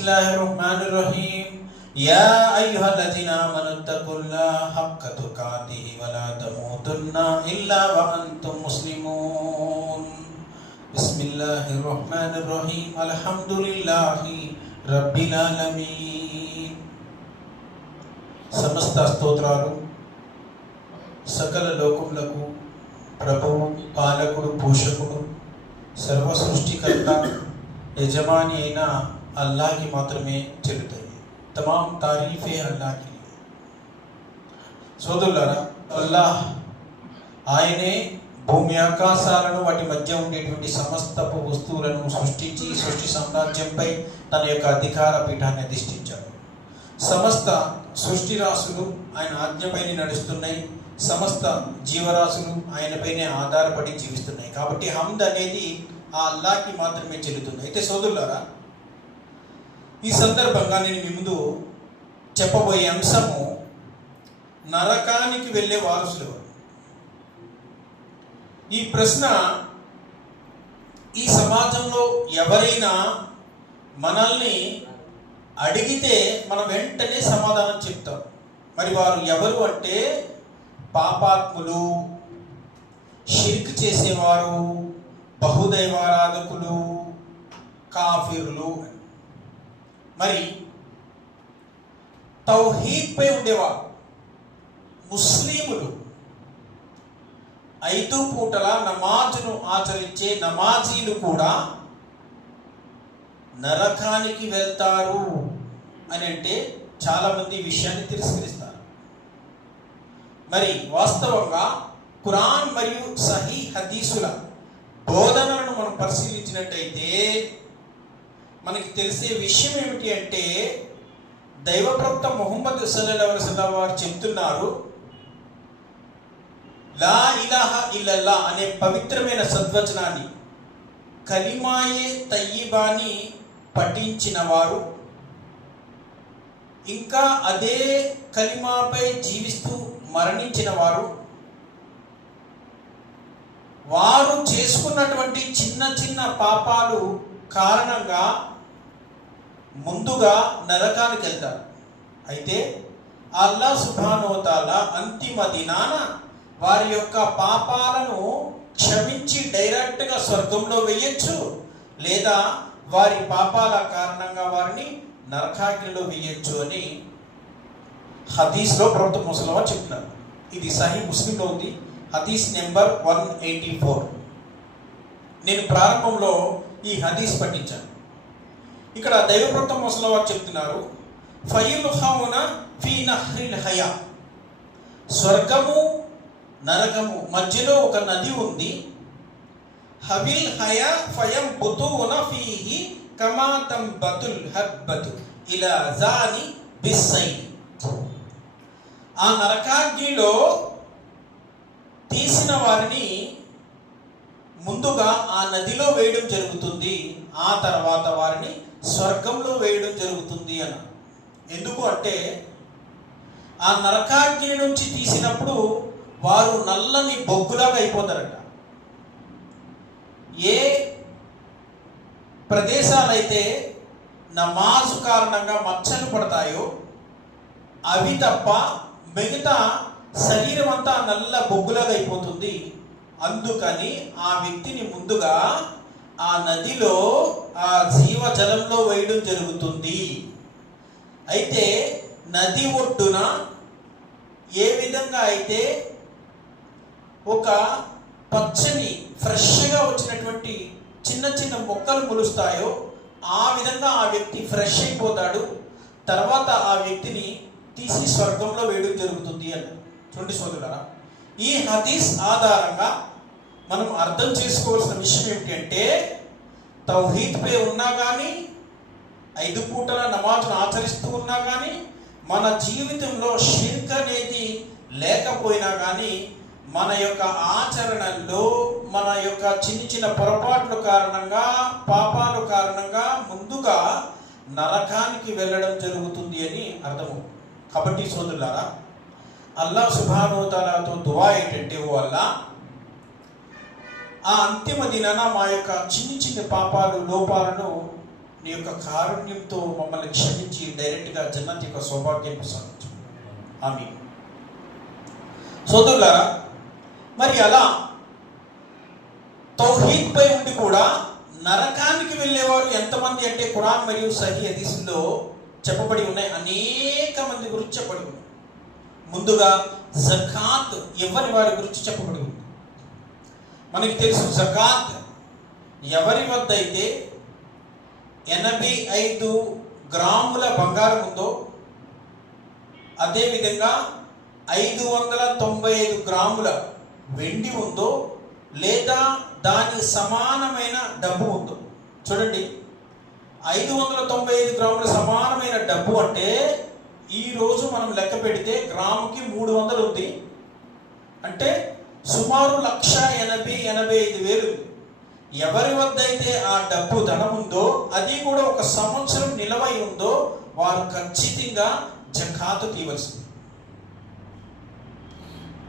बिस्मिल्लाहिर्रहमानिर्रहीम या अय्युहल्लज़ीना आमनुत्तकुल्लाह हक्क तुकातिहि वला तमूतुन्ना इल्ला व अंतुम मुस्लिमून। बिस्मिल्लाहिर्रहमानिर्रहीम अल्हम्दुलिल्लाहि रब्बिल आलमीन। समस्त स्तोत्राలు సకల లోకములకు ప్రభువు, పాలకుడు, పోషకుడు, సర్వ సృష్టికర్త, యజమాని అయిన అల్లాహ్కి మాత్రమే చెల్లుతాయి। తమాం తారీఫే అల్లాహ్కి। సోదరులారా, అల్లాహ్ ఆయనే భూమి ఆకాశాలను వాటి మధ్య ఉండేటువంటి సమస్తపు వస్తువులను సృష్టించి సృష్టి సామ్రాజ్యంపై తన యొక్క అధికార పీఠాన్ని అధిష్ఠించాడు। సమస్త సృష్టి రాశులు ఆయన ఆజ్ఞపైనే నడుస్తున్నాయి। సమస్త జీవరాశులు ఆయనపైనే ఆధారపడి జీవిస్తున్నాయి। కాబట్టి హమ్ద్ అనేది ఆ అల్లాహ్కి మాత్రమే చెల్లుతుంది। అయితే సోదరులారా, ఈ సందర్భంగా నేను మీ ముందు చెప్పబోయే అంశము నరకానికి వెళ్ళే వారసులు ఎవరు? ఈ ప్రశ్న ఈ సమాజంలో ఎవరైనా మనల్ని అడిగితే మనం వెంటనే సమాధానం చెప్తాం। మరి వారు ఎవరు అంటే పాపాత్ములు, షిర్క్ చేసేవారు, బహుదైవారాధకులు, కాఫిర్లు। మరి తౌహీద్ పై ఉండేవారు ముస్లిములు, 5 పూటల నమాజును ఆచరించే నమాజీలు కూడా నరకానికి వెళ్తారు అని అంటే చాలామంది ఈ విషయాన్ని తిరస్కరిస్తారు। మరి వాస్తవంగా ఖురాన్ మరియు సహీ హదీసుల బోధనలను మనం పరిశీలించినట్టయితే మనకి తెలిసే విషయం ఏమిటి అంటే దైవప్రవక్త ముహమ్మద్ సల్లల్లాహు అలైహి వసల్లం వారు చెప్తున్నారు, లా ఇలాహా ఇల్లల్లా అనే పవిత్రమైన సద్వచనాన్ని, కలిమాయే తయ్యిబాని పఠించిన వారు, ఇంకా అదే కలిమాపై జీవిస్తూ మరణించిన వారు, వారు చేసుకున్నటువంటి చిన్న చిన్న పాపాలు కారణంగా ముందుగా నరకానికి వెళ్తారు। అయితే అల్లాహ్ సుబ్హానహు వ తఆలా అంతిమ దినాన వారి యొక్క పాపాలను క్షమించి డైరెక్ట్గా స్వర్గంలో వేయచ్చు, లేదా వారి పాపాల కారణంగా వారిని నరకాగ్నిలో వేయచ్చు అని హదీస్లో ప్రవక్త ముహమ్మద్ వారు చెప్తున్నారు। ఇది సహీ ముస్లింలో ఉంది, హదీస్ నెంబర్ 184। నేను ప్రారంభంలో ఈ హదీస్ పఠించాను। ఇక్కడ దైవప్రవక్త ముహమ్మద్ వారు చెప్తున్నారు, ఫయుల్హౌన ఫీ నహ్రిల్ హయా, స్వర్గము నరకము మధ్యలో ఒక నది ఉంది, హవిల్ హయా ఫయం బుతూన ఫీహి కమా తంబతుల్ హబ్బతు ఇలా జాని బిస్సై। ఆ నరకాగ్నిలో తీసిన వారిని ముందుగా ఆ నదిలో వేయడం జరుగుతుంది, ఆ తర్వాత వారిని స్వర్గంలో వేయడం జరుగుతుంది అన్న। ఎందుకు అంటే ఆ నరకాగ్ని నుంచి తీసినప్పుడు వారు నల్లని బొగ్గులాగా అయిపోతారట। ఏ ప్రదేశాలైతే నమాజు కారణంగా మచ్చలు పడతాయో అవి తప్ప మిగతా శరీరం అంతా నల్ల బొగ్గులాగా అయిపోతుంది। అందుకని ఆ వ్యక్తిని ముందుగా ఆ నదిలో ఆ జీవజలంలో వేయడం జరుగుతుంది। అయితే నది ఒడ్డున ఏ విధంగా అయితే ఒక పచ్చని ఫ్రెష్గా వచ్చినటువంటి చిన్న చిన్న మొక్కలు మొలుస్తాయో ఆ విధంగా ఆ వ్యక్తి ఫ్రెష్ అయిపోతాడు, తర్వాత ఆ వ్యక్తిని తీసి స్వర్గంలో వేయడం జరుగుతుంది అన్న। చూడండి సోదరులారా, ఈ హదీస్ ఆధారంగా మనం అర్థం చేసుకోవాల్సిన విషయం ఏమిటి అంటే తౌహీద్ పై ఉన్నా కానీ 5 పూటల నమాజును ఆచరిస్తూ ఉన్నా కానీ మన జీవితంలో షిర్క్ అనేది లేకపోయినా కానీ మన యొక్క ఆచరణలో మన యొక్క చిన్న చిన్న పొరపాట్ల కారణంగా పాపాల కారణంగా ముందుగా నరకానికి వెళ్ళడం జరుగుతుంది అని అర్థము। కాబట్టి సోదరులారా, అల్లాహ్ సుబ్హానహు వ తఆలాతో దువా ఏంటంటే, ఓ అల్లాహ్, ఆ అంతిమ దినాన మా యొక్క చిన్ని చిన్ని పాపాలు లోపాలను నీ యొక్క కారుణ్యంతో మమ్మల్ని క్షమించి డైరెక్ట్గా జన్నత్ యొక్క సౌభాగ్యం ప్రసాదించు. ఆమీన్. సోదరులారా, మరి అలా తౌహీద్ పై ఉండి కూడా నరకానికి వెళ్ళేవారు ఎంతమంది అంటే ఖురాన్ మరియు సహీ హదీసుల్లో చెప్పబడి ఉన్నాయి. అనేక మంది గురించి చెప్పబడి ఉన్నాయి. ముందుగా జకాత్ ఎవరి వారి గురించి చెప్పబడి ఉంది. మనకి తెలుసు, జకాత్ ఎవరి వద్ద అయితే 85 గ్రాముల బంగారం ఉందో, అదేవిధంగా 595 గ్రాముల వెండి ఉందో, లేదా దాని సమానమైన డబ్బు ఉందో. చూడండి, 595 గ్రాముల సమానమైన డబ్బు అంటే ఈరోజు మనం లెక్క పెడితే గ్రాముకి 300 ఉంది. అంటే సుమారు 1,80,000 ఎవరి వద్ద అయితే ఆ డబ్బు ధనం ఉందో, అది కూడా ఒక సంవత్సరం నిలవై ఉందో, వారు ఖచ్చితంగా జకాతు తీయవలసింది.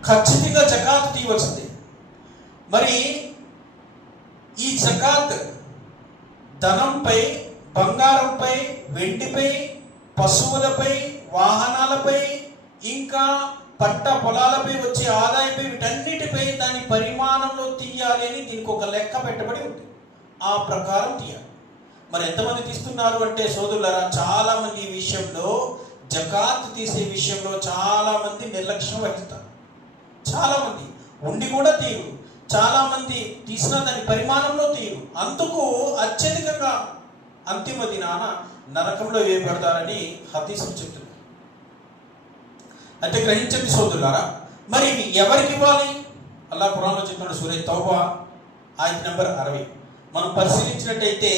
ఖచ్చితంగా జకాతు తీయవలసింది. మరి ఈ జకాత్ ధనంపై, బంగారంపై, వెండిపై, పశువులపై, వాహనాలపై, ఇంకా పంట పొలాలపై వచ్చే ఆదాయంపై, వీటన్నిటిపై దాని పరిమాణంలో తీయాలి అని దీనికి ఒక లెక్క పెట్టబడి ఉంది. ఆ ప్రకారం తీయాలి. మరి ఎంతమంది తీస్తున్నారు అంటే సోదరులారా, చాలా మంది ఈ విషయంలో, జకాత్ తీసే విషయంలో చాలా మంది నిర్లక్ష్యం వహిస్తారు. చాలా మంది ఉండి కూడా తీరు, చాలా మంది తీసిన దాని పరిమాణంలో తీరు. అందుకు అత్యధికంగా అంతిమ దినాన నరకంలో వేయబడతారని హదీసులు చెప్తున్నారు. అంటే గ్రహించండి సోదరులారా, మరి ఇవి ఎవరికి ఇవ్వాలి? అల్లాహ్ ఖురాన్లో చెప్తున్నాడు, సూరా తౌబా ఆయత్ నంబర్ 60. మనం పరిశీలించినట్టయితే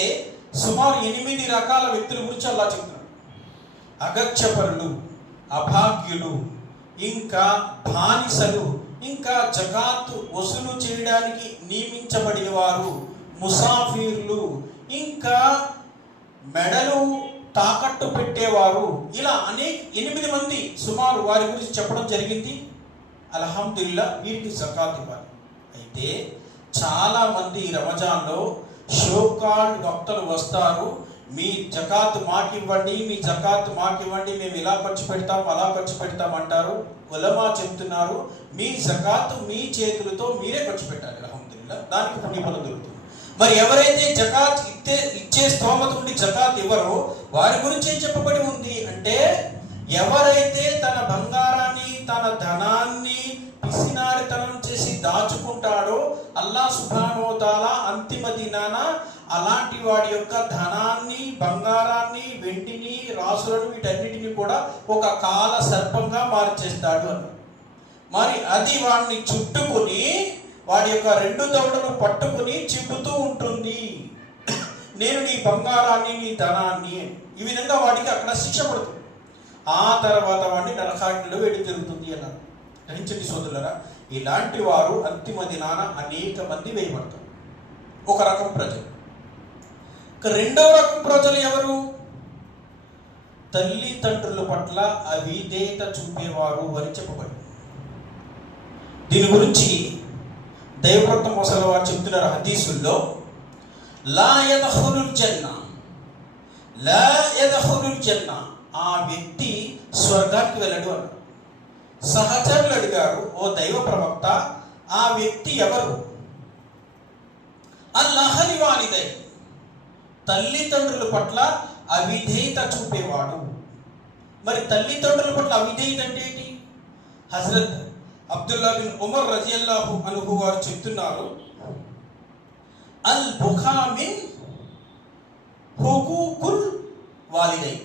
సుమారు 8 రకాల వ్యక్తుల గురించి అల్లాహ్ చెప్తున్నాడు. అగత్యపరులు, అభాగ్యులు, ఇంకా బానిసలు, ఇంకా జకాత్ వసూలు చేయడానికి నియమించబడిన వారు, ముసాఫీర్లు, ఇంకా మెడలు తాకట్టు పెట్టేవారు, ఇలా 8 మంది సుమారు వారి గురించి చెప్పడం జరిగింది. అల్హమ్దులిల్లా, వీరికి జకాత్ ఇవ్వాలి. అయితే చాలా మంది రమజాన్లో షోకాల్డ్ వక్తలు వస్తారు, మీ జకాత్ మాకు ఇవ్వండి, మీ జకాత్ మాకు ఇవ్వండి, మేము ఇలా ఖర్చు పెడతాం, అలా ఖర్చు పెడతాం అంటారు. ఉలమా చెప్తున్నారు, మీ జకాత్ మీ చేతులతో మీరే ఖర్చు పెట్టాలి. అల్హమ్దులిల్లా, దానికి పుణ్యఫలం దొరుకుతుంది. మరి ఎవరైతే జకాత్ ఇచ్చే స్తోమత ఉండి జకాత్ ఇవ్వరో వారి గురించి ఏం చెప్పబడి ఉంది అంటే, ఎవరైతే తన బంగారాన్ని, తన ధనాన్ని పిసినారితనం చేసి దాచుకుంటాడో, అల్లాహ్ సుబ్హానహు వ తఆలా అంతిమ దినాన అలాంటి వాడి యొక్క ధనాన్ని, బంగారాన్ని, వెండిని, రాసులను, వీటన్నిటిని కూడా ఒక కాల సర్పంగా మార్చేస్తాడు అని. మరి అది వాడిని చుట్టుకుని, వాడి యొక్క 2 దవడలు పట్టుకుని చిప్పుతూ ఉంటుంది, నేను నీ బంగారాన్ని, నీ ధనాన్ని. ఈ విధంగా వాడికి అక్కడ శిక్ష పడుతుంది. ఆ తర్వాత వాడిని నరకాగ్నిలో వేయడం జరుగుతుంది అన్నారు. గ్రహించండి సోదరులారా, ఇలాంటి వారు అంతిమ దినాన అనేక మంది వేయబడతారు. ఒక రకం ప్రజలు. రెండవ రకం ప్రజలు ఎవరు? తల్లిదండ్రుల పట్ల అవిధేయత చూపేవారు అని చెప్పబడి. దీని గురించి దైవప్రవక్త మొసలు వారు చెప్తున్నారు హదీసుల్లో, లా యదఖులుల్ జన్న, లా యదఖులుల్ జన్న, ఆ వ్యక్తి స్వర్గానికి వెళ్ళడు అన్నారు. సహచరులు అడిగారు, ఓ దైవ ప్రవక్త, ఆ వ్యక్తి ఎవరు? అల్లహలి వాలిదై, తల్లిదండ్రుల పట్ల అవిధేయత చూపేవాడు. మరి తల్లిదండ్రుల పట్ల అవిధేయత అంటే ఏంటి? హజరత్ అబ్దుల్లా బిన్ ఉమర్ రజియల్లాహు అన్హు వారు చెప్తున్నారు, అల్ బుఖా మిన్ హుకూకుల్ వాలిదై,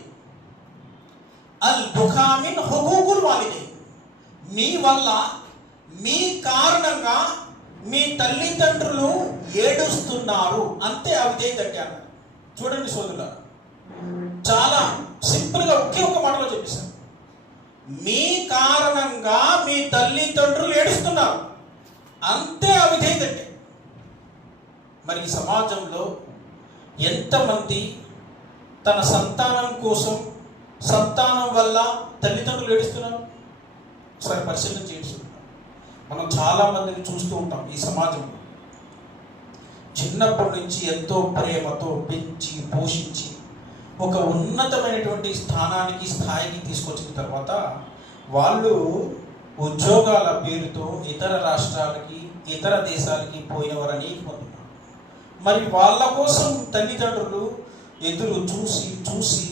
అల్ బుఖా మిన్ హుకూకుల్ వాలిదై, మీ వల్ల, మీ కారణంగా మీ తల్లిదండ్రులు ఏడుస్తున్నారు, అంతే అవిధేయత అంటే అన్నారు. చూడండి సోదరులారా, చాలా సింపుల్గా ఒకే ఒక మాటలో చెప్పేశారు, మీ కారణంగా మీ తల్లిదండ్రులు ఏడుస్తున్నారు, అంతే అవిధేయత అంటే. మరి ఈ సమాజంలో ఎంతమంది తన సంతానం కోసం, సంతానం వల్ల తల్లిదండ్రులు ఏడుస్తున్నారు? ఒకసారి పరిశీలన చేసి మనం చాలా మందిని చూస్తూ ఉంటాం ఈ సమాజంలో. చిన్నప్పటి నుంచి ఎంతో ప్రేమతో పెంచి పోషించి ఒక ఉన్నతమైనటువంటి స్థాయికి తీసుకొచ్చిన తర్వాత వాళ్ళు ఉద్యోగాల పేరుతో ఇతర రాష్ట్రాలకి ఇతర దేశాలకి పోయిన వారు అనేక మంది ఉన్నారు. మరి వాళ్ళ కోసం తల్లిదండ్రులు ఎదురు చూసి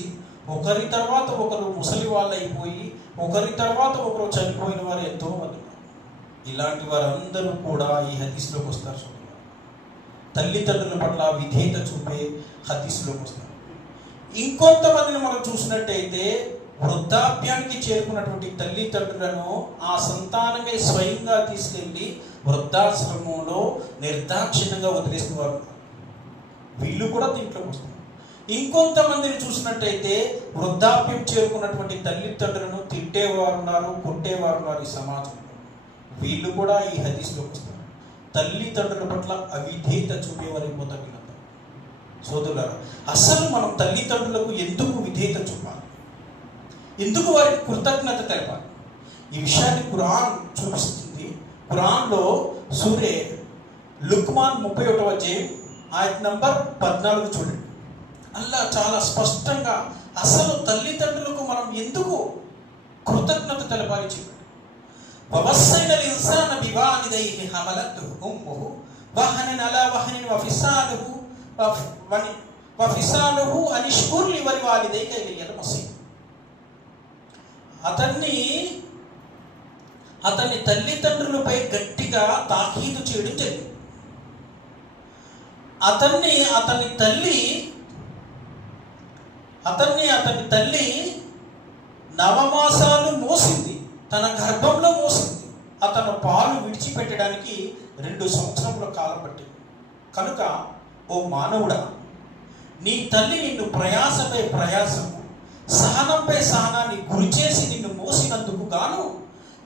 ఒకరి తర్వాత ఒకరు ముసలి వాళ్ళు అయిపోయి ఒకరి తర్వాత ఒకరు చనిపోయిన వారు ఎంతో మంది ఉన్నారు. ఇలాంటి వారందరూ కూడా ఈ హదీస్లోకి వస్తారు. తల్లిదండ్రుల పట్ల విధేయత చూపే హదీస్లోకి వస్తారు. ఇంకొంతమందిని మనం చూసినట్టయితే వృద్ధాప్యానికి చేరుకున్నటువంటి తల్లిదండ్రులను ఆ సంతానమే స్వయంగా తీసుకెళ్ళి వృద్ధాశ్రమంలో నిర్దాక్షిణ్యంగా వదిలేస్తున్నారు. వీళ్ళు కూడా దీంట్లోకి వస్తారు. ఇంకొంతమందిని చూసినట్టయితే వృద్ధాప్యం చేరుకున్నటువంటి తల్లిదండ్రులను తిట్టేవారు ఉన్నారు, కొట్టేవారు ఉన్నారు ఈ సమాజంలో. వీళ్ళు కూడా ఈ హదీస్లోకి వస్తారు. తల్లిదండ్రుల పట్ల అవిధేయత చూపేవారైపోతారు వీళ్ళంతా. సోదరులారా, అసలు మనం తల్లిదండ్రులకు ఎందుకు విధేయత చూపాలి? ఎందుకు వారికి కృతజ్ఞత తెలపాలి? ఈ విషయాన్ని ఖురాన్ చూపిస్తుంది. ఖురాన్లో సూరే లుక్మాన్ 31వ అధ్యాయం ఆయత నంబర్ 14 చూడండి. అల్లా చాలా స్పష్టంగా అసలు తల్లిదండ్రులకు మనం ఎందుకు కృతజ్ఞత తెలపాలి చెప్పండి. వవస్సైనల్ ఇన్సాన బివాలిదైహి హమలతుహు ఉమ్ముహు వహనన్ అలా వహనన్ వఫిసాలుహు అనిష్కుర్ లివలివాలిదైక ఇలయ్యల్ మసీర్. అతని తల్లిదండ్రులపై గట్టిగా తాకీదు చేయడం జరిగింది. అతని తల్లి నవమాసాలు మోసింది, తన గర్భంలో మోసింది. అతను పాలు విడిచిపెట్టడానికి 2 సంవత్సరముల కాలం పట్టింది. కనుక ఓ మానవుడా, నీ తల్లి నిన్ను ప్రయాసపై ప్రయాసము, సహనంపై సహనాన్ని గురిచేసి నిన్ను మోసినందుకు గాను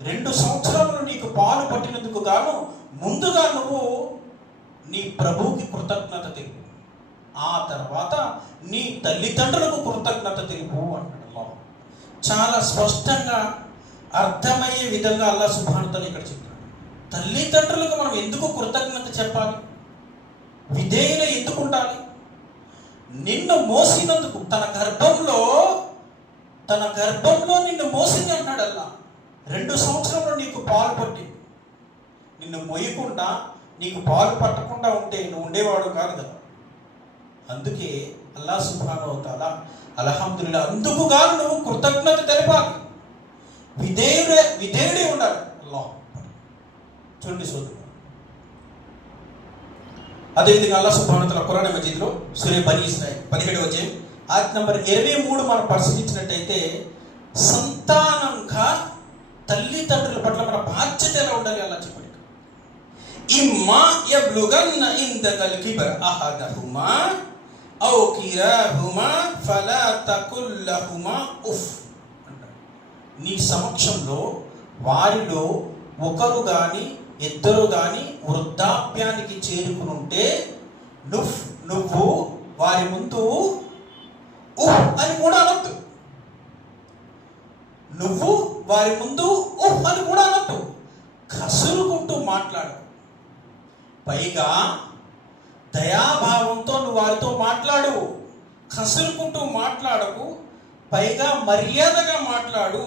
2 సంవత్సరములు నీకు పాలు పట్టినందుకు గాను ముందుగా నువ్వు నీ ప్రభువుకి కృతజ్ఞత తెలుపు, ఆ తర్వాత నీ తల్లిదండ్రులకు కృతజ్ఞత తెలుపు అంటాడు. చాలా స్పష్టంగా అర్థమయ్యే విధంగా అల్లాహ్ సుబ్హానహు వ తఆలా ఇక్కడ చెప్తాడు. తల్లిదండ్రులకు మనం ఎందుకు కృతజ్ఞత చెప్పాలి? విధేయులు ఎందుకు ఉండాలి? నిన్ను మోసినందుకు తన గర్భంలో నిన్ను మోసింది అంటాడు అల్లాహ్. 2 సంవత్సరంలో నీకు పాలు పట్టింది. నిన్ను మొయ్యకుండా నీకు పాలు పట్టకుండా ఉంటే నువ్వు ఉండేవాడు కాదు కదా. అందుకే అల్లాహ్ సుబ్హానహు వ తఆలా అల్హమ్దులిల్లాహ్ అందుకు గాను నువ్వు కృతజ్ఞత తెలపాలి, విధేయుడే ఉండాలి. అల్లాహ్ చూడండి సోదరు. అదేవిధంగా అల్లాహ్ సుబ్హానహు వ తఆలా ఖురాన్ మజీద్లో సూరా బనీ ఇస్రాయిల్ 17వ అధ్యాయం ఆయత నంబర్ 23 మనం పరిశీలించినట్టయితే సంతానంగా తల్లిదండ్రుల పట్ల మన బాధ్యత ఎలా ఉండాలి అలా చెప్పండి. ఇమ్మా యబ్లుగన్న ఇందకల్ కిబర అహదహుమా ఔ కిరాహుమా ఫలా తకుల్ లహుమా ఉఫ్ అంటాడు. నీ సమక్షంలో వారిలో ఒకరు గాని ఇద్దరు గాని వృద్ధాప్యానికి చేరుకుని ఉంటే నువ్వు వారి ముందు ఉహ్ అని కూడా అనొద్దు. నువ్వు వారి ముందు ఉహ్ అని కూడా అనొద్దు. కసురుకుంటూ మాట్లాడు. పైగా దయాభావంతో నువ్వు వారితో మాట్లాడు. కసురుకుంటూ మాట్లాడకు. పైగా మర్యాదగా మాట్లాడు.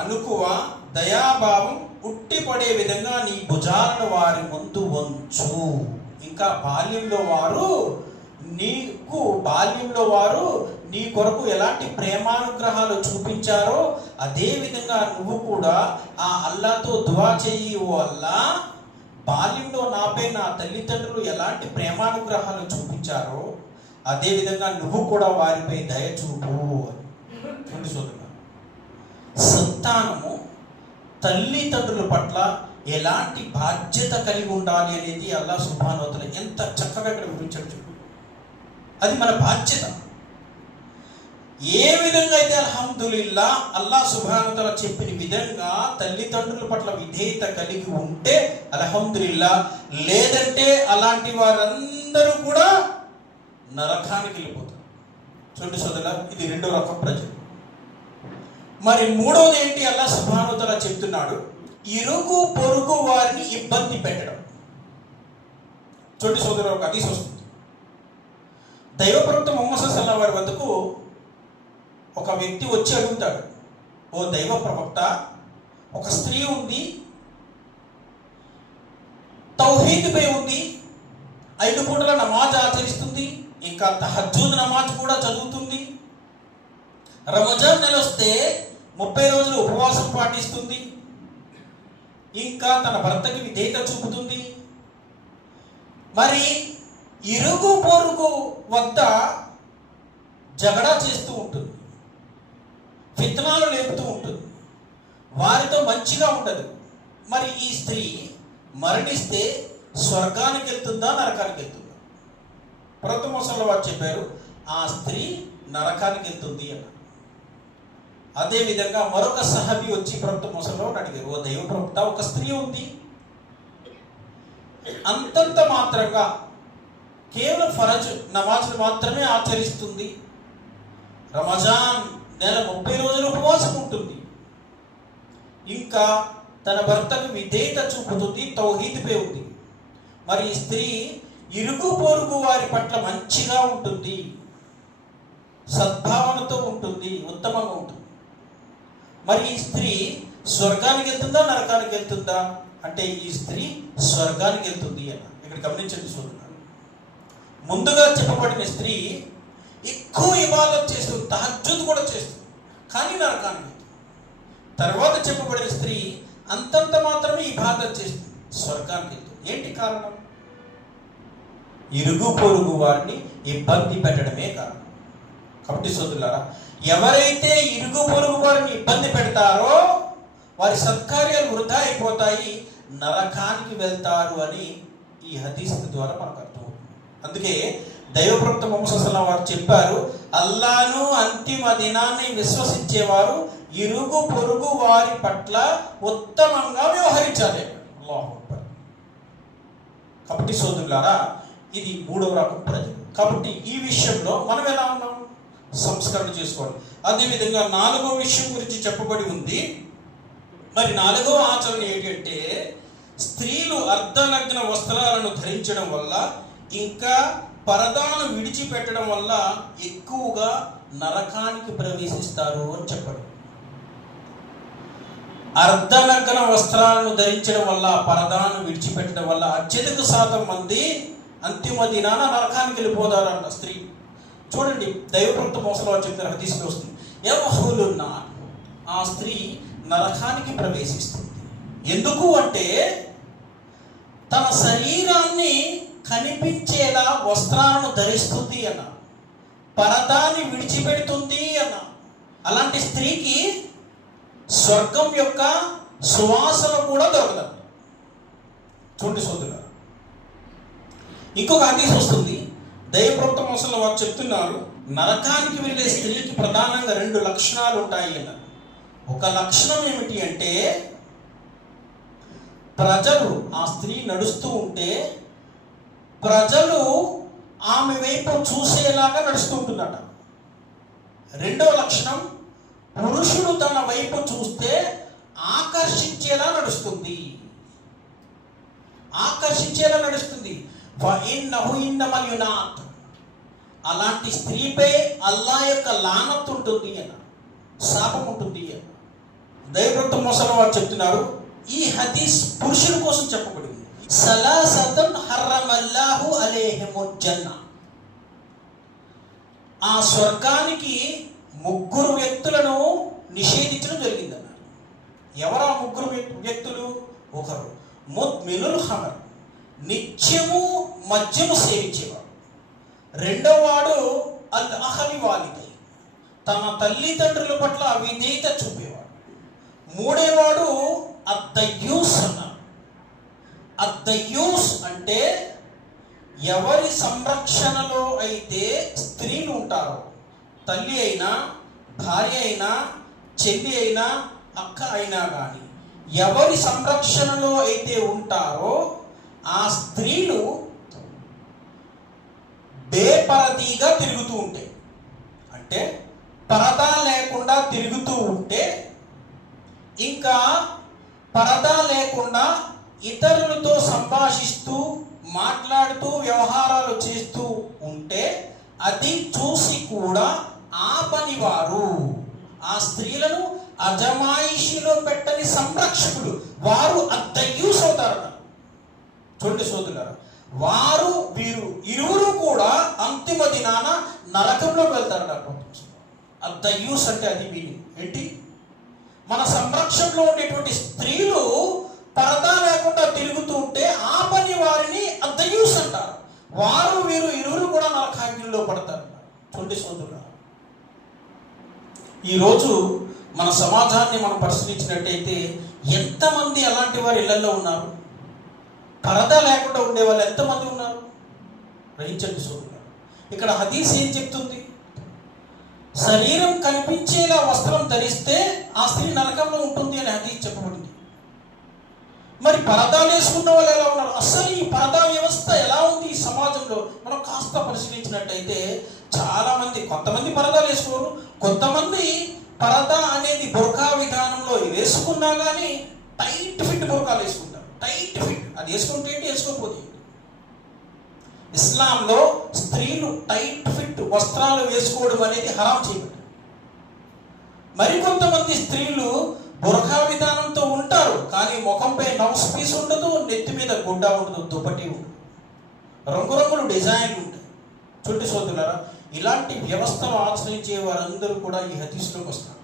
అనుకువ దయాభావం ఉట్టిపడే విధంగా నీ భుజాలను వారి ముందు వంచు. ఇంకా బాల్యంలో వారు నీ కొరకు ఎలాంటి ప్రేమానుగ్రహాలు చూపించారో అదే విధంగా నువ్వు కూడా ఆ అల్లాతో దువా చెయ్యి. ఓ అల్లా, బాల్యంలో నాపై నా తల్లిదండ్రులు ఎలాంటి ప్రేమానుగ్రహాలు చూపించారో అదే విధంగా నువ్వు కూడా వారిపై దయ చూపు. చూడండి సోదరులు, సంతానము తల్లిదండ్రుల పట్ల ఎలాంటి బాధ్యత కలిగి ఉండాలి అనేది అల్లాహ్ సుబ్హానహు వ తఆలా ఎంత చక్కగా ఇక్కడ వివరించాడు. అది మన బాధ్యత. ఏ విధంగా అయితే అల్హమ్దులిల్లా అల్లాహ్ సుబ్హానహు వ తఆలా చెప్పిన విధంగా తల్లిదండ్రుల పట్ల విధేయత కలిగి ఉంటే అల్హమ్దులిల్లా, లేదంటే అలాంటి వారందరూ కూడా నరకానికి వెళ్ళిపోతారు. చూడండి సోదరులా, ఇది 2వ రకం ప్రజలు. మరి 3వది ఏంటి? అల్లాహ్ సుబ్హానహు వ తఆలా చెప్తున్నాడు, ఇరుగు పొరుగు వారిని ఇబ్బంది పెట్టడం. చూడండి సోదరులు, ఒక హదీస్ వస్తుంది. దైవప్రవక్త ముహమ్మద్ సల్లల్లాహు అలైహి వారి వద్దకు ఒక వ్యక్తి వచ్చి అడుగుతాడు, ఓ దైవ ప్రవక్త, ఒక స్త్రీ ఉంది, తౌహీద్పై ఉంది, 5 పూటల నమాజ్ ఆచరిస్తుంది, ఇంకా తహజ్జుద్ నమాజ్ కూడా చదువుతుంది, రంజాన్ నెల వస్తే 30 రోజులు ఉపవాసం పాటిస్తుంది, ఇంకా తన భర్తకి విధేయత చూపుతుంది. మరి ఇరుగు పొరుగు వద్ద జగడా చేస్తూ ఉంటుంది, ఫిత్నాలు లేపుతూ ఉంటుంది, వారితో మంచిగా ఉండదు. మరి ఈ స్త్రీ మరణిస్తే స్వర్గానికి వెళ్తుందా, నరకానికి వెళ్తుందా? ప్రవక్త ముహమ్మద్ వారు చెప్పారు, ఆ స్త్రీ నరకానికి వెళ్తుంది అన్నారు. అదేవిధంగా మరొక సహాబీ వచ్చి ప్రవక్త ముహమ్మద్ అడిగారు, ఓ దైవ ప్రవక్త, ఒక స్త్రీ ఉంది, అంతంత మాత్రంగా కేవలం ఫరజ్ నమాజులు మాత్రమే ఆచరిస్తుంది, రంజాన్ నెల 30 రోజులు ఉపవాసం ఉంటుంది, ఇంకా తన భర్తకు విధేయత చూపుతుంది, తౌహీద్పై ఉంది. మరి ఈ స్త్రీ ఇరుగు పొరుగు వారి పట్ల మంచిగా ఉంటుంది, సద్భావనతో ఉంటుంది, ఉత్తమంగా ఉంటుంది. మరి ఈ స్త్రీ స్వర్గానికి వెళ్తుందా, నరకానికి వెళ్తుందా అంటే ఈ స్త్రీ స్వర్గానికి వెళ్తుంది అన్న. ఇక్కడ గమనించండి సోదరులారా, ముందుగా చెప్పబడిన స్త్రీ ఎక్కువ ఇబాదత్ చేస్తుంది, తహజ్జుద్ కూడా చేస్తుంది, కానీ నరకానికి వెళ్తుంది. తర్వాత చెప్పబడిన స్త్రీ అంతంత మాత్రమే ఇబాదత్ చేస్తుంది, స్వర్గానికి వెళ్తుంది. ఏంటి కారణం? ఇరుగు పొరుగు వారిని ఇబ్బంది పెట్టడమే కారణం. కాబట్టి సోదరులారా, ఎవరైతే ఇరుగు పొరుగు వారిని ఇబ్బంది పెడతారో వారి సత్కార్యాలు వృధా అయిపోతాయి, నరకానికి వెళ్తారు అని ఈ హదీస్ ద్వారా మనకు అర్థమవుతుంది. అందుకే దైవప్రవక్త ముహమ్మద్ సల్లల్లాహు అలైహి వారు చెప్పారు, అల్లాహ్ను అంతిమ దినాన్ని విశ్వసించేవారు ఇరుగు పొరుగు వారి పట్ల ఉత్తమంగా వ్యవహరించాలి. అల్లాహు అక్బర్. కాబట్టి సోదరులారా, ఇది 3వ రకం ప్రజలు. కాబట్టి ఈ విషయంలో మనం ఎలా ఉన్నాం? సంస్కరణ చేసుకోవాలి. అదేవిధంగా 4వ విషయం గురించి చెప్పబడి ఉంది. మరి 4వ ఆచరణ ఏంటంటే, స్త్రీలు అర్ధనగ్న వస్త్రాలను ధరించడం వల్ల, ఇంకా పరదాను విడిచిపెట్టడం వల్ల ఎక్కువగా నరకానికి ప్రవేశిస్తారు అని చెప్పడం. అర్ధనగ్న వస్త్రాలను ధరించడం వల్ల, పరదాను విడిచిపెట్టడం వల్ల అత్యధిక శాతం మంది అంతిమ దినాన నరకానికి వెళ్ళిపోతారంట స్త్రీ. చూడండి, దైవప్రవక్త ముహమ్మద్ వారు చెప్తున్న హదీస్లో వస్తుంది, యవహులున్నా, ఆ స్త్రీ నరకానికి ప్రవేశిస్తుంది. ఎందుకు అంటే తన శరీరాన్ని కనిపించేలా వస్త్రాలను ధరిస్తుంది అన్న, పరదాన్ని విడిచిపెడుతుంది అన్న. అలాంటి స్త్రీకి స్వర్గం యొక్క సువాసన కూడా దొరకదు. చూడండి సోదరులారా, ఇంకొక హదీస్ వస్తుంది, దైవప్రవక్త ముహమ్మద్ వారు చెప్తున్నారు, నరకానికి వెళ్ళే స్త్రీకి ప్రధానంగా 2 లక్షణాలు ఉంటాయి అన్నారు. ఒక లక్షణం ఏమిటి అంటే, ప్రజలు, ఆ స్త్రీ నడుస్తూ ఉంటే ప్రజలు ఆమె వైపు చూసేలాగా నడుస్తూ ఉంటుందట. 2వ లక్షణం, పురుషుడు తన వైపు చూస్తే ఆకర్షించేలా నడుస్తుంది, ఆకర్షించేలా నడుస్తుంది. అలాంటి స్త్రీపై అల్లాహ్ యొక్క లానత్ ఉంటుంది అన్న, శాపం ఉంటుంది అన్న. దైవప్రవక్త ముహమ్మద్ వారు చెప్తున్నారు, ఈ హదీస్ పురుషుల కోసం చెప్పబడింది. సలాసతన్ హర్రమల్లాహు అలైహిముల్ జన్నా, ఆ స్వర్గానికి 3 వ్యక్తులను నిషేధించడం జరిగిందన్నారు. ఎవరు ఆ 3 వ్యక్తులు? ఒకరు ముద్మినుల్ ఖమర్, నిత్యము మద్యము సేవించేవాడు. 2వ వాడు అల్ అహలి వాలిదై, తన తల్లిదండ్రుల పట్ల అవిధేయత చూపేవాడు. 3వ వాడు అద్దయ్యూస్ అన్నారు. అద్దయ్యూస్ అంటే ఎవరి సంరక్షణలో అయితే స్త్రీలు ఉంటారో, తల్లి అయినా, భార్య అయినా, చెల్లి అయినా, అక్క అయినా కానీ ఎవరి సంరక్షణలో అయితే ఉంటారో ఆ స్త్రీలు బేపరదీగా తిరుగుతూ ఉంటాయి. అంటే పరదా లేకుండా తిరుగుతూ ఉంటే, ఇంకా పరదా లేకుండా ఇతరులతో సంభాషిస్తూ, మాట్లాడుతూ, వ్యవహారాలు చేస్తూ ఉంటే అది చూసి కూడా ఆపని వారు, ఆ స్త్రీలను అజమాయిషిలో పెట్టని సంరక్షకులు, వారు అద్దయ్యూస్ అవుతారట. చూడండి సోదరులారా, వారు వీరు ఇరువురు కూడా అంతిమ దినాన నరకంలోకి వెళ్తారట. అద్దయ్యూస్ అంటే అది మీనింగ్ ఏంటి? మన సంరక్షణలో ఉండేటువంటి స్త్రీలు పరదా లేకుండా తిరుగుతూ ఉంటే ఆ పని వారిని అద్దయ్యూస్ అంటారు. వారు వీరు ఇరువురు కూడా నరకాగ్నిలో పడతారు. చూడండి సోదరులారా, ఈరోజు మన సమాజాన్ని మనం పరిశీలించినట్టయితే ఎంతమంది అలాంటి వారు ఇళ్లలో ఉన్నారు? పరదా లేకుండా ఉండే వాళ్ళు ఎంతమంది ఉన్నారు? గ్రహించండి సోదరులారా, ఇక్కడ హదీస్ ఏం చెప్తుంది? శరీరం కనిపించేలా వస్త్రం ధరిస్తే ఆ స్త్రీ నరకంలో ఉంటుంది అని హదీస్ చెప్పబడింది. మరి పరదాలు వేసుకున్న వాళ్ళు ఎలా ఉన్నారు? అసలు ఈ పరదా వ్యవస్థ ఎలా ఉంది ఈ సమాజంలో? మనం కాస్త పరిశీలించినట్టయితే చాలా మంది, కొంతమంది పరదాలు వేసుకోరు, కొంతమంది పరదా అనేది బుర్కా విధానంలో వేసుకున్నా కానీ టైట్ ఫిట్ బుర్కాలు వేసుకుంటారు. టైట్ ఫిట్ అది వేసుకుంటే ఏంటి, వేసుకోకపోతే. ఇస్లాంలో స్త్రీలు టైట్ ఫిట్ వస్త్రాలు వేసుకోవడం అనేది హరాం చేయబడింది. మరికొంతమంది స్త్రీలు బుర్కా విధానంతో ఉంటారు, కానీ ముఖంపై నౌస్ పీస్ ఉండదు, నెత్తి మీద గుడ్డ ఉండదు, దుప్పటి ఉండదు, రంగురంగులు డిజైన్లు ఉంటాయి. చుట్టి సోదరులారా, ఇలాంటి వ్యవస్థను ఆశ్రయించే వారందరూ కూడా ఈ హదీస్లోకి వస్తారు.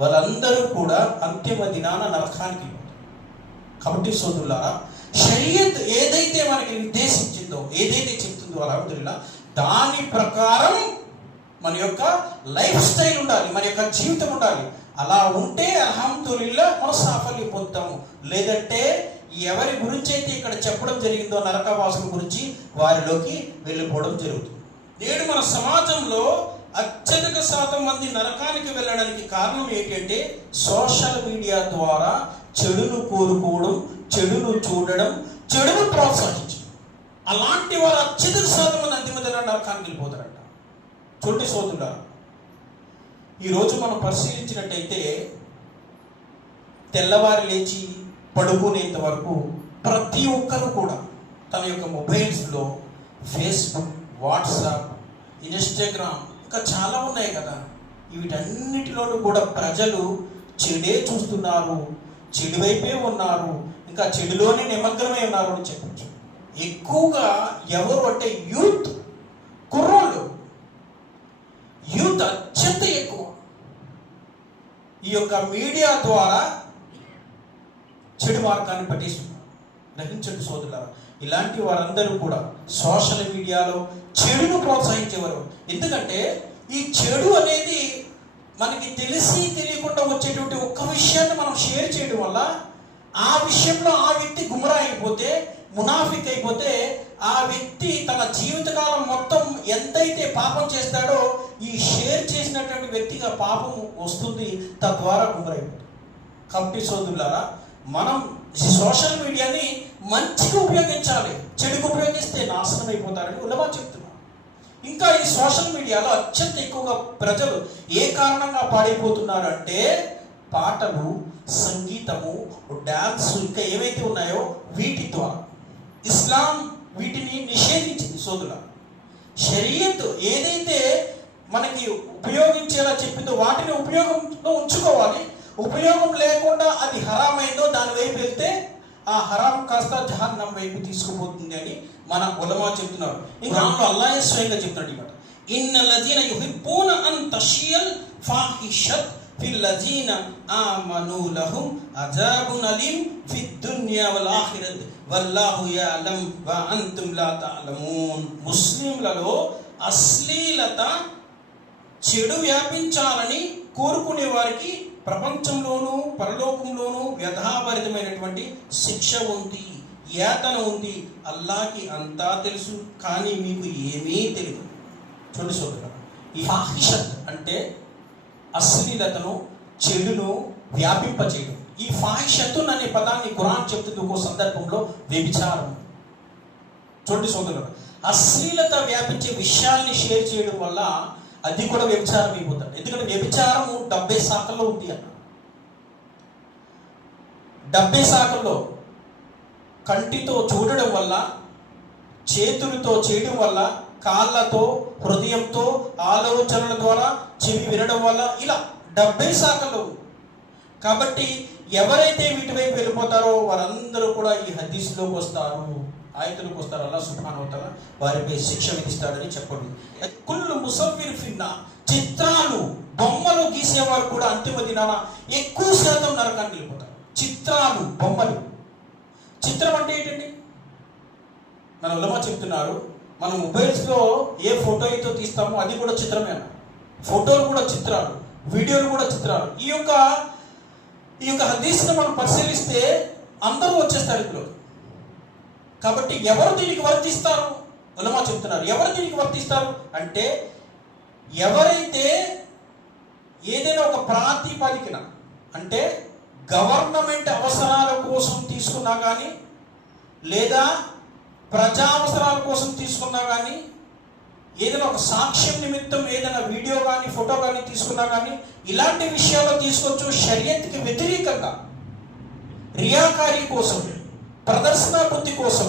వాళ్ళందరూ కూడా అంతిమ దినాన నరకానికి పోతారు. కాబట్టి సోదరులారా, షరియత్ ఏదైతే మనకి నిర్దేశించిందో, ఏదైతే చెప్తుందో అల్హమ్దులిల్లాహ్, దాని ప్రకారం మన యొక్క లైఫ్ స్టైల్ ఉండాలి, మన యొక్క జీవితం ఉండాలి. అలా ఉంటే అల్హమ్దులిల్లాహ్ మనం సాఫల్యం పొందుతాము. లేదంటే ఎవరి గురించి అయితే ఇక్కడ చెప్పడం జరిగిందో నరకవాసుల గురించి, వారిలోకి వెళ్ళిపోవడం జరుగుతుంది. నేడు మన సమాజంలో అత్యధిక శాతం మంది నరకానికి వెళ్ళడానికి కారణం ఏంటంటే సోషల్ మీడియా ద్వారా చెడును కోరుకోవడం, చెడును చూడడం, చెడును ప్రోత్సహించడం. అలాంటి వారు అత్యధిక శాతం మంది అంతిమ దినాన నరకానికి వెళ్ళిపోతారంట. చూడండి సోదరులారా, ఈరోజు మనం పరిశీలించినట్టయితే తెల్లవారి లేచి పడుకునేంత వరకు ప్రతి ఒక్కరు కూడా తన యొక్క మొబైల్స్లో ఫేస్బుక్, వాట్సాప్, ఇన్స్టాగ్రామ్, ఇంకా చాలా ఉన్నాయి కదా, వీటన్నిటిలోనూ కూడా ప్రజలు చెడే చూస్తున్నారు, చెడు వైపే ఉన్నారు, ఇంకా చెడులోనే నిమగ్నమై ఉన్నారు అని చెప్పచ్చు. ఎక్కువగా ఎవరు అంటే యూత్, కుర్రోళ్ళు, యూత్ అత్యంత ఎక్కువ ఈ యొక్క మీడియా ద్వారా చెడు మార్గాన్ని పట్టిస్తున్నారు. గ్రహించండి సోదరులారా, ఇలాంటి వారందరూ కూడా సోషల్ మీడియాలో చెడును ప్రోత్సహించేవారు. ఎందుకంటే ఈ చెడు అనేది మనకి తెలిసి తెలియకుండా వచ్చేటువంటి ఒక్క విషయాన్ని మనం షేర్ చేయడం వల్ల ఆ విషయంలో ఆ వ్యక్తి గుమరా అయిపోతే, మునాఫిక్ అయిపోతే, ఆ వ్యక్తి తన జీవితకాలం మొత్తం ఎంతైతే పాపం చేస్తాడో ఈ షేర్ చేసినటువంటి వ్యక్తిగా పాపం వస్తుంది, తద్వారా గుమరైపోతుంది. కాబట్టి సోదరులారా, మనం ఈ సోషల్ మీడియాని మంచిగా ఉపయోగించాలి, చెడుకు ఉపయోగిస్తే నాశనం అయిపోతారని ఉలమా చెప్తున్నారు. ఇంకా ఈ సోషల్ మీడియాలో అత్యంత ఎక్కువగా ప్రజలు ఏ కారణంగా పాడైపోతున్నారు అంటే పాటలు, సంగీతము, డాన్స్, ఇంకా ఏవైతే ఉన్నాయో వీటి ద్వారా. ఇస్లాం వీటిని నిషేధించింది సోదరుల. షరియత్ ఏదైతే మనకి ఉపయోగించేలా చెప్పిందో వాటిని ఉపయోగంలో ఉంచుకోవాలి. ఉపయోగం లేకుండా అది హరామైందో దాని వైపు వెళ్తే ఆ హరాం కాస్త జహన్నం వైపు తీసుకుపోతుంది అని మన ఉలమా చెప్తున్నారు. ఇంకా అల్లాహ్ స్వయంగా చెప్తున్నాడు ఇమాట, ఇన్నల్లజీన యుహిబ్బూన అన్ తషియల్ ఫాహిషత్ ఫిల్లజీన ఆమను లహుం అజాబున్ అలీం ఫిద్ దున్యా వల్ ఆఖిరత్ వల్లాహు యఅలం వ అంతుం లా తఅలమూన్. ముస్లింలలో అశ్లీలత, చెడు వ్యాపించాలని కోరుకునే వారికి ప్రపంచంలోనూ పరలోకంలోనూ వ్యధాభరితమైనటువంటి శిక్ష ఉంది, యాతన ఉంది. అల్లాహ్కి అంతా తెలుసు, కానీ మీకు ఏమీ తెలియదు. చూడండి సోదరులు, ఈ ఫాహిషత్ అంటే అశ్లీలతను, చెడును వ్యాపింపచేయడం. ఈ ఫాహిషత్ అనే పదాన్ని ఖురాన్ చెప్తుంది ఒక్కో సందర్భంలో వ్యభిచారం. చూడండి సోదరులు, అశ్లీలత వ్యాపించే విషయాల్ని షేర్ చేయడం వల్ల అది కూడా వ్యభిచారం అయిపోతుంది. ఎందుకంటే వ్యభిచారము 70 శాఖల్లో ఉంది అన్న. 70 శాఖల్లో కంటితో చూడడం వల్ల, చేతులతో చేయడం వల్ల, కాళ్ళతో, హృదయంతో, ఆలోచనల ద్వారా, చెవి వినడం వల్ల, ఇలా 70 శాఖలు. కాబట్టి ఎవరైతే వీటి వైపు వెళ్ళిపోతారో వారందరూ కూడా ఈ హదీస్లోకి వస్తారు, ఆయతులకు వస్తారు. అల్లాహ్ సుబ్హానహు వ తఆలా వారిపై శిక్ష విధిస్తాడని చెప్పండి. కుల్లు ముసవ్విర్ ఫిన్నా, చిత్రాలు, బొమ్మలు గీసేవారు కూడా అంతిమ దినాన ఎక్కువ శాతం నరకానికి వెళ్ళిపోతారు. చిత్రాలు, బొమ్మలు. చిత్రం అంటే ఏంటండి? మన ఉలమా చెప్తున్నారు, మనం మొబైల్స్లో ఏ ఫోటో అయితే తీస్తామో అది కూడా చిత్రమే. ఫోటోలు కూడా చిత్రాలు, వీడియోలు కూడా చిత్రాలు. ఈ యొక్క హదీస్ను మనం పరిశీలిస్తే అందరూ వచ్చేస్తారు ఇందులో. కాబట్టి ఎవరు దీనికి వర్తిస్తారు? ఉలమా చెప్తున్నారు, ఎవరు దీనికి వర్తిస్తారు అంటే ఎవరైతే ఏదైనా ఒక ప్రాతిపదికన, అంటే గవర్నమెంట్ అవసరాల కోసం తీసుకున్నా కానీ, లేదా ప్రజా అవసరాల కోసం తీసుకున్నా కానీ, ఏదైనా ఒక సాక్ష్యం నిమిత్తం ఏదైనా వీడియో కానీ ఫోటో కానీ తీసుకున్నా కానీ, ఇలాంటి విషయాల్లో తీసుకోవచ్చు. షరియత్కి వ్యతిరేకంగా, రియాకారీ కోసం, ప్రదర్శన బుద్ధి కోసం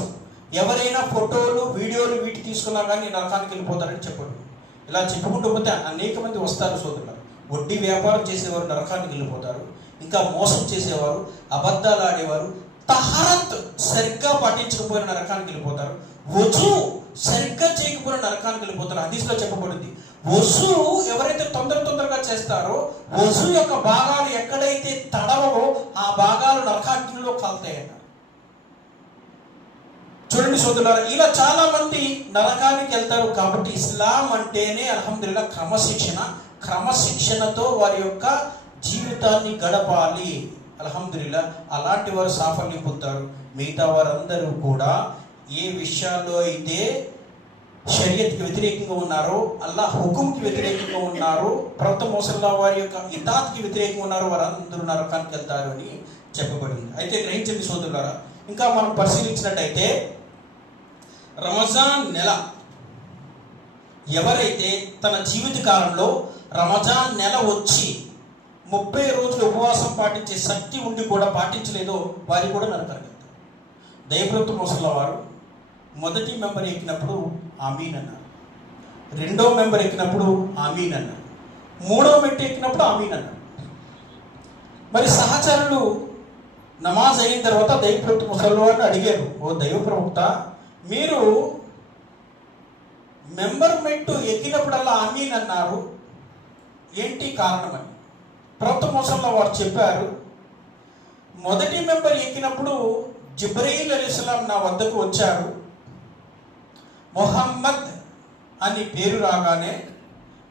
ఎవరైనా ఫోటోలు, వీడియోలు వీటి తీసుకున్నా కానీ నరకానికి వెళ్ళిపోతారని చెప్పండి. ఇలా చెప్పుకుంటూ పోతే అనేక మంది వస్తారు సోదరులు. వడ్డీ వ్యాపారం చేసేవారు నరకానికి వెళ్ళిపోతారు. ఇంకా మోసం చేసేవారు, అబద్ధాలు ఆడేవారు, తహరత్ సరిగ్గా పాటించకపోయిన నరకానికి వెళ్ళిపోతారు. వజూ సరిగ్గా చేయకపోయిన నరకానికి వెళ్ళిపోతారు. హదీస్లో చెప్పబడింది, వజూ ఎవరైతే తొందరగా చేస్తారో వజూ యొక్క భాగాలు ఎక్కడైతే తడవవో ఆ భాగాలు నరకాగ్నిలో కాలుతాయట. చూడండి సోదరులారా, ఇలా చాలా మంది నరకానికి వెళ్తారు. కాబట్టి ఇస్లాం అంటేనే అల్హమ్దులిల్లాహ్ క్రమశిక్షణతో వారి యొక్క జీవితాన్ని గడపాలి. అల్హమ్దులిల్లాహ్ అలాంటి వారు సాఫల్యం పొందుతారు. మిగతా వారందరూ కూడా ఏ విషయాల్లో అయితే షరియత్కి వ్యతిరేకంగా ఉన్నారో, అల్లాహ్ హుకుంకి వ్యతిరేకంగా ఉన్నారో, ప్రవక్త ముహమ్మద్ వారి యొక్క ఇతాత్కి వ్యతిరేకంగా ఉన్నారో వారందరూ నరకానికి వెళ్తారు అని చెప్పబడింది. అయితే గ్రహించండి సోదరులారా, ఇంకా మనం పరిశీలించినట్టయితే రమజాన్ నెల ఎవరైతే తన జీవిత కాలంలో రమజాన్ నెల వచ్చి 30 రోజులు ఉపవాసం పాటించే శక్తి ఉండి కూడా పాటించలేదో వారి కూడా నరకానికి వెళ్తారు. దైవప్రవక్త ముహమ్మద్ వారు మొదటి మెంబర్ ఎక్కినప్పుడు ఆమీన్ అన్నారు, రెండో మెంబర్ ఎక్కినప్పుడు ఆమీన్ అన్నారు, మూడో మెట్టు ఎక్కినప్పుడు ఆమీన్ అన్నారు. మరి సహచరులు నమాజ్ అయిన తర్వాత దైవప్రవక్త ముహమ్మద్ వారిని అడిగారు, ఓ దైవప్రవక్త, మీరు మెంబర్ మెట్టు ఎక్కినప్పుడల్లా ఆమీన్ అన్నారు, ఏంటి కారణమని. ప్రవక్త ముహమ్మద్ వారు చెప్పారు, మొదటి మెంబర్ ఎక్కినప్పుడు జిబ్రీల్ అలైహిస్సలాం నా వద్దకు వచ్చారు. మొహమ్మద్ అని పేరు రాగానే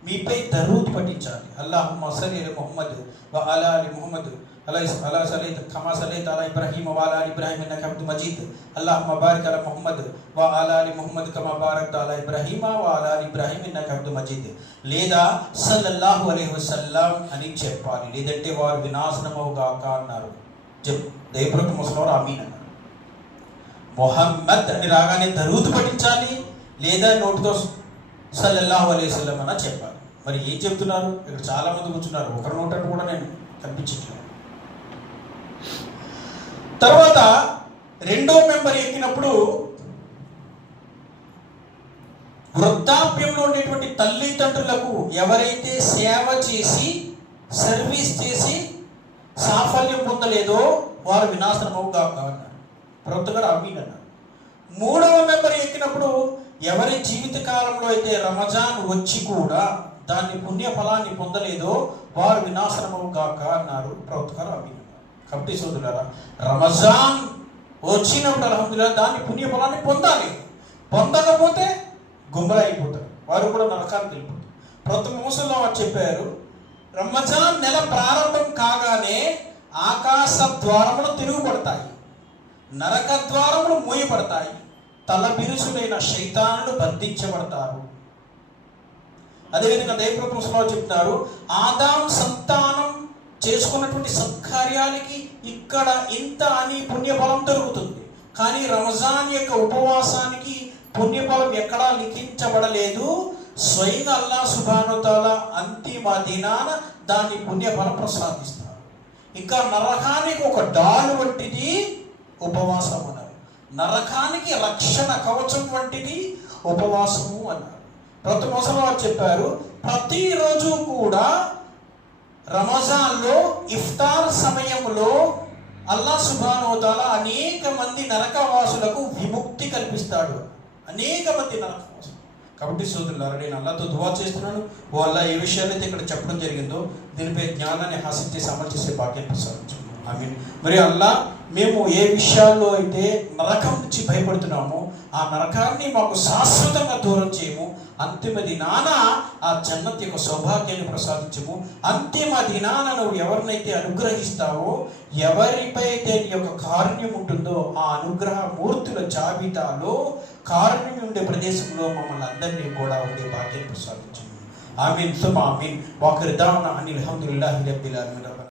మీపై దరూద్ పఠించాలి. అల్లాహుమ్మా సల్లి అలా ముహమ్మద్ వ అలా అలి ముహమ్మద్ అలా సల్లైత కమా సల్లైత అలా ఇబ్రాహీం వ అలా అలి ఇబ్రాహీం ఇన్నక హమీదుం మజీద్. అల్లాహుమ్మా బారిక్ అలా ముహమ్మద్ వ అలా అలి ముహమ్మద్ కమా బారక్త అలా ఇబ్రాహీం వ అలా అలి ఇబ్రాహీం ఇన్నక హమీదుం మజీద్. లేదా సల్లల్లాహు అలైహి వసల్లం అని చెప్పాలి, లేదంటే వారు వినాశనమవుగాక అన్నారు. దైవప్రవక్త ముహమ్మద్ వారు ఆమీన్ అన్నారు. మొహమ్మద్ అని రాగానే దరూద్ పఠించాలి, లేదా నోటితో సల్లల్లాహు అలైహి వసల్లం అన్న చెప్పాలి. మరి ఏం చెప్తున్నారు? ఇక్కడ చాలా మంది కూర్చున్నారు, ఒకరి నోటని కూడా నేను కనిపించట్లేదు. తర్వాత రెండో మెంబర్ ఎక్కినప్పుడు వృద్ధాప్యంలో ఉండేటువంటి తల్లిదండ్రులకు ఎవరైతే సేవ చేసి సర్వీస్ చేసి సాఫల్యం పొందలేదో వారు వినాశనమవుగాక అన్నారు. ప్రవక్త గారు ఆమీన్ అన్నారు. మూడవ మెంబర్ ఎక్కినప్పుడు ఎవరి జీవిత కాలంలో అయితే రమజాన్ వచ్చి కూడా దాన్ని పుణ్య ఫలాన్ని పొందలేదో వారు వినాశనమవుగాక అన్నారు. ప్రవక్త గారు ఆమీన్ అన్నారు. కాబట్టి సోదరులారా, రమజాన్ వచ్చినప్పుడు అల్హమ్దులిల్లాహ్ దాన్ని పుణ్య ఫలాన్ని పొందాలి. పొందకపోతే గుమ్మరా అయిపోతారు, వారు కూడా నరకానికి వెళ్ళిపోతారు. ప్రవక్త ముహమ్మద్ వారు చెప్పారు, రమజాన్ నెల ప్రారంభం కాగానే ఆకాశ ద్వారములు తిరుగుపడతాయి, నరక ద్వారములు మూయబడతాయి, తల బిరుసులైన శైతానులు బంధించబడతారు. అదేవిధంగా దైవప్రవక్త ముహమ్మద్ చెప్తున్నారు, ఆదాం సంతానం చేసుకున్నటువంటి సత్కార్యాలకి ఇక్కడ ఇంత అని పుణ్యఫలం దొరుకుతుంది, కానీ రమజాన్ యొక్క ఉపవాసానికి పుణ్యఫలం ఎక్కడా లిఖించబడలేదు. స్వయంగా అల్లాహ్ సుబ్హానహు వ తఆలా అంతిమ దినాన దాన్ని పుణ్యఫలం ప్రసాదిస్తారు. ఇంకా నరకానికి ఒక డాలు వంటిది ఉపవాసం అన్నారు. నరకానికి రక్షణ కవచం వంటిది ఉపవాసము అన్నారు. ప్రతి ముసలివారు చెప్పారు, ప్రతిరోజు కూడా రమజాన్లో ఇఫ్తార్ సమయంలో అల్లాహ్ సుబ్హానహు వ తఆలా అనేక మంది నరకవాసులకు విముక్తి కల్పిస్తాడు. అనేక మంది నరకవాసులు. కాబట్టి సోదరులారా, నేను అల్లాహ్తో దువా చేస్తున్నాను, ఓ అల్లాహ్ ఏ విషయాలైతే ఇక్కడ చెప్పడం జరిగిందో దీనిపై జ్ఞానాన్ని హాసిల్ చేసి అమలు చేసే భాగ్యం ప్రసాదించు. ఆమీన్. మరి అల్లాహ్ మేము ఏ విషయాల్లో అయితే నరకం నుంచి భయపడుతున్నామో ఆ నరకాన్ని మాకు శాశ్వతంగా దూరం చేయము. అంతిమ దినాన ఆ జన్నత్ యొక్క సౌభాగ్యాన్ని ప్రసాదించము. అంతిమ దినాన నువ్వు ఎవరినైతే అనుగ్రహిస్తావో, ఎవరిపై నీ యొక్క కారుణ్యం ఉంటుందో ఆ అనుగ్రహ మూర్తుల జాబితాలో కారుణ్యం ఉండే ప్రదేశంలో మమ్మల్ని అందరినీ కూడా ఉండే భాగ్యాన్ని ప్రసాదించము. ఆమీన్ సుమ ఆమీన్. వాఖిర్ దావనా అనిల్ హమ్దులిల్లాహి రబ్బిల్ ఆలమీన్.